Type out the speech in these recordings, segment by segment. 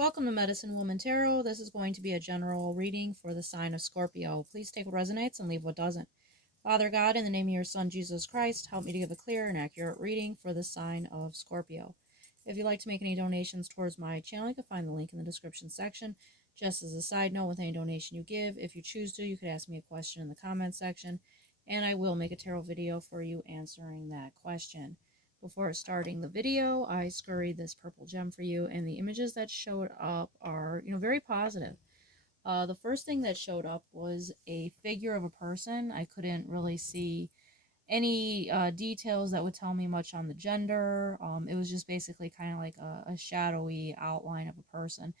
Welcome to Medicine Woman Tarot. This is going to be a general reading for the sign of Scorpio. Please take what resonates and leave what doesn't. Father God, in the name of your Son, Jesus Christ, help me to give a clear and accurate reading for the sign of Scorpio. If you'd like to make any donations towards my channel, you can find the link in the description section. Just as a side note, with any donation you give, if you choose to, you could ask me a question in the comment section, and I will make a tarot video for you answering that question. Before starting the video, I scurried this purple gem for you, and the images that showed up are, very positive. The first thing that showed up was a figure of a person. I couldn't really see any details that would tell me much on the gender. It was just basically kind of like a shadowy outline of a person.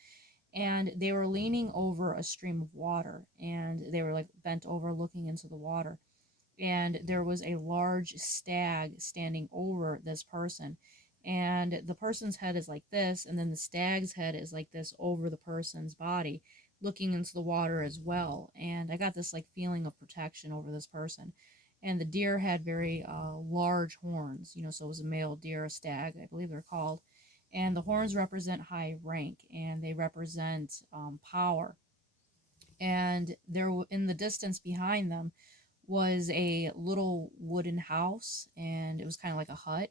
And they were leaning over a stream of water, and they were like bent over looking into the water, and there was a large stag standing over this person, and the person's head is like this, and then the stag's head is like this over the person's body looking into the water as well. And I got this like feeling of protection over this person. And the deer had very large horns, so it was a male deer, a stag I believe they're called, and the horns represent high rank, and they represent power. And there in the distance behind them was a little wooden house, and it was kind of like a hut,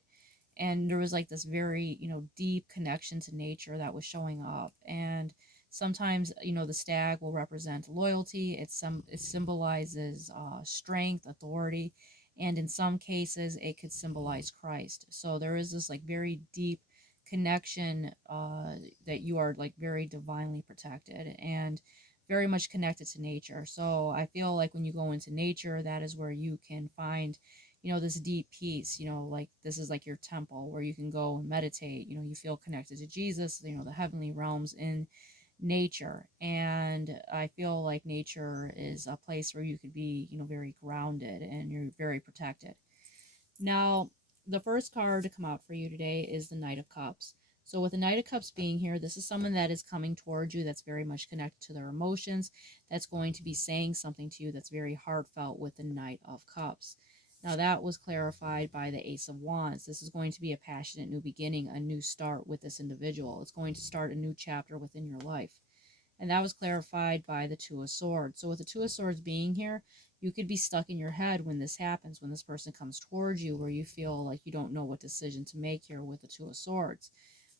and there was like this very deep connection to nature that was showing up. And sometimes the stag will represent loyalty. It symbolizes strength, authority, and in some cases it could symbolize Christ. So there is this like very deep connection, that you are like very divinely protected and very much connected to nature. So I feel like when you go into nature, that is where you can find this deep peace. Like this is like your temple where you can go and meditate. You feel connected to Jesus, the heavenly realms in nature. And I feel like nature is a place where you could be very grounded and you're very protected. Now, the first card to come out for you today is the Knight of Cups. So with the Knight of Cups being here, this is someone that is coming towards you that's very much connected to their emotions, that's going to be saying something to you that's very heartfelt with the Knight of Cups. Now that was clarified by the Ace of Wands. This is going to be a passionate new beginning, a new start with this individual. It's going to start a new chapter within your life. And that was clarified by the Two of Swords. So with the Two of Swords being here, you could be stuck in your head when this happens, when this person comes towards you, where you feel like you don't know what decision to make here with the Two of Swords.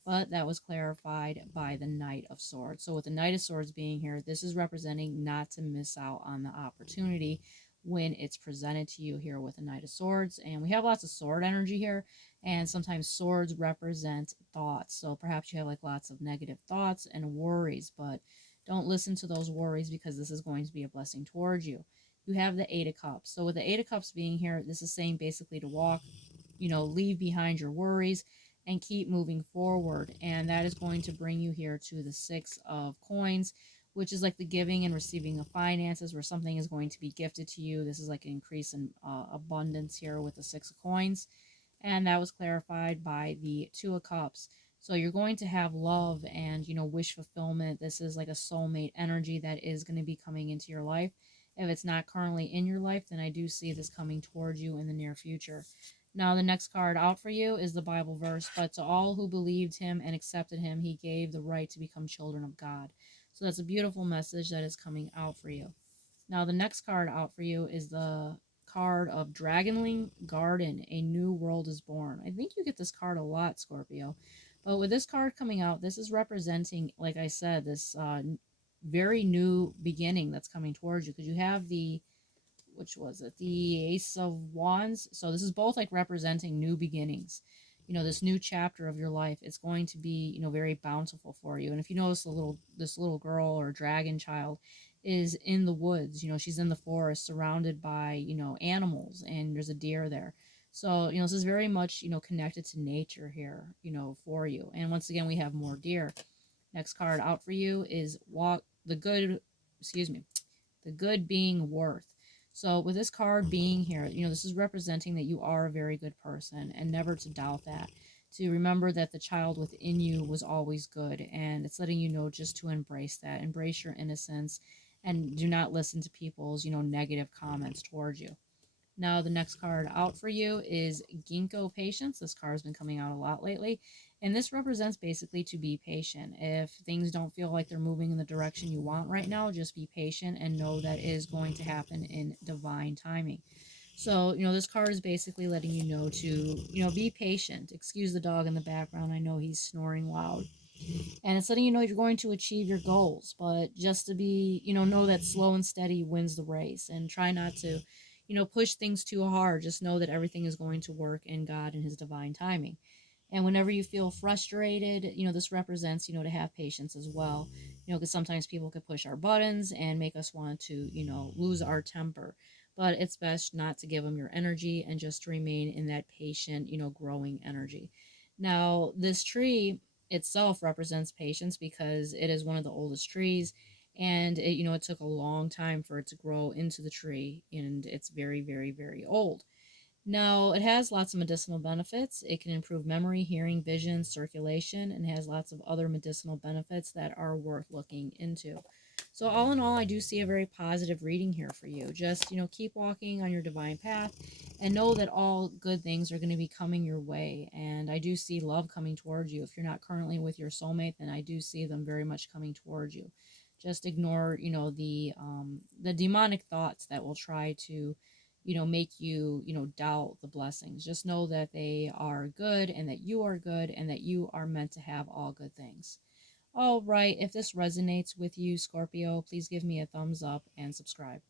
But that was clarified by the Knight of Swords. So with the Knight of Swords being here, this is representing not to miss out on the opportunity when it's presented to you here with the Knight of Swords. And we have lots of sword energy here, and sometimes swords represent thoughts. So perhaps you have like lots of negative thoughts and worries, but don't listen to those worries, because this is going to be a blessing towards you. You have the Eight of Cups. So with the Eight of Cups being here, this is saying basically to walk, leave behind your worries and keep moving forward. And that is going to bring you here to the Six of Coins, which is like the giving and receiving of finances, where something is going to be gifted to you. This is like an increase in abundance here with the Six of Coins. And that was clarified by the Two of Cups. So you're going to have love and, wish fulfillment. This is like a soulmate energy that is going to be coming into your life. If it's not currently in your life, then I do see this coming towards you in the near future. Now, the next card out for you is the Bible verse. But to all who believed him and accepted him, he gave the right to become children of God. So that's a beautiful message that is coming out for you. Now, the next card out for you is the card of Dragonling Garden, A New World is Born. I think you get this card a lot, Scorpio. But with this card coming out, this is representing, like I said, this very new beginning that's coming towards you. Because you have the, which was it? The Ace of Wands. So this is both like representing new beginnings. This new chapter of your life. It's going to be, very bountiful for you. And if you notice this little girl or dragon child is in the woods, she's in the forest surrounded by, animals, and there's a deer there. So, this is very much, connected to nature here, for you. And once again, we have more deer. Next card out for you is the good being worth. So with this card being here, this is representing that you are a very good person, and never to doubt that. To remember that the child within you was always good, and it's letting you know just to embrace that. Embrace your innocence, and do not listen to people's, negative comments towards you. Now, the next card out for you is Ginkgo Patience. This card has been coming out a lot lately. And this represents basically to be patient. If things don't feel like they're moving in the direction you want right now, just be patient and know that it is going to happen in divine timing. So, this card is basically letting you know to, be patient. Excuse the dog in the background. I know he's snoring loud. And it's letting you know you're going to achieve your goals, but just to be, know that slow and steady wins the race, and try not to, push things too hard. Just know that everything is going to work in God and his divine timing. And whenever you feel frustrated, this represents, to have patience as well. Because sometimes people could push our buttons and make us want to, lose our temper. But it's best not to give them your energy and just to remain in that patient, growing energy. Now, this tree itself represents patience because it is one of the oldest trees, and it took a long time for it to grow into the tree, and it's very, very, very old. Now, it has lots of medicinal benefits. It can improve memory, hearing, vision, circulation, and has lots of other medicinal benefits that are worth looking into. So, all in all, I do see a very positive reading here for you. Just, keep walking on your divine path and know that all good things are going to be coming your way. And I do see love coming towards you. If you're not currently with your soulmate, then I do see them very much coming towards you. Just ignore, the demonic thoughts that will try to make you, doubt the blessings. Just know that they are good and that you are good and that you are meant to have all good things. All right, if this resonates with you, Scorpio, please give me a thumbs up and subscribe.